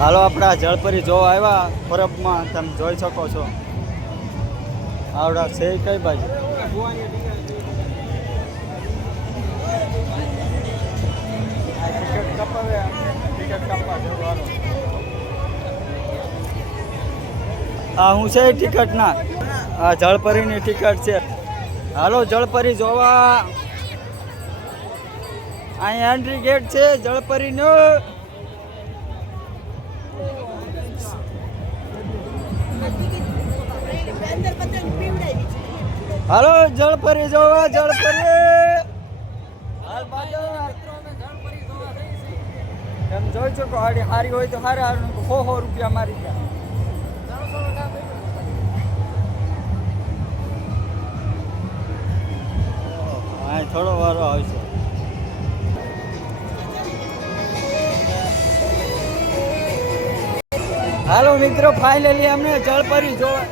હાલો આપણે આ જળપરી જોવા આવ્યા પરબમાં, તમે જોઈ શકો છો. આવડા છે કઈ બાજુ? હા હું છે ટિકિટ ના, આ જળપરીની ટિકિટ છે. હાલો જળપરી જોવા, અહીંયા એન્ટ્રી ગેટ છે જળપરીનો. હાલો જળપરી જોવા, જળપરી એમ જોઈ શકો. હાડી હારી હોય તો હારા, 100 રૂપિયા મારી ગયા. હા થોડો વારો આવશે. હાલો મિત્રો ફાઇનલી અમને જળપરી જોવા